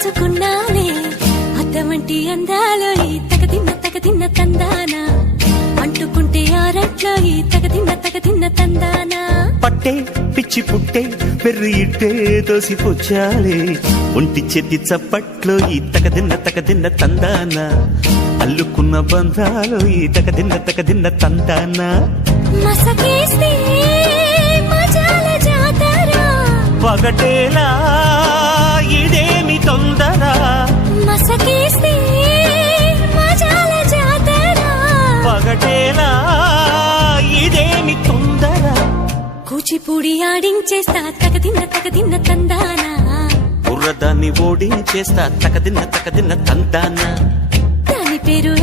దాచుకున్నానే అద్దమంటి అందాలో ఈ తగదిన్న తందానా అంటుకుంటే ఆరట్లో ఈ తగదిన్న తందానా పట్టే పిచ్చి పుట్టే పెర్రి ఇట్టే దోసిపుచ్చాలే ఒంటి చెట్టి చప్పట్లో ఈ తగదిన్న తందానా అల్లుకున్న బంధాలు ఈ తగదిన్న తందానా మసకేస్తే మజాల జాతర పగటేలా ఇదేమి తొందర మసకేస్తే మజాల జాతర పగటేలా ఇదేమి తొందర కూచిపూడి ఆడించేస్తా తగదిన్న తందానా బుర్రదాన్ని ఓడించేస్తా తగదిన్న తందానా దాని పేరు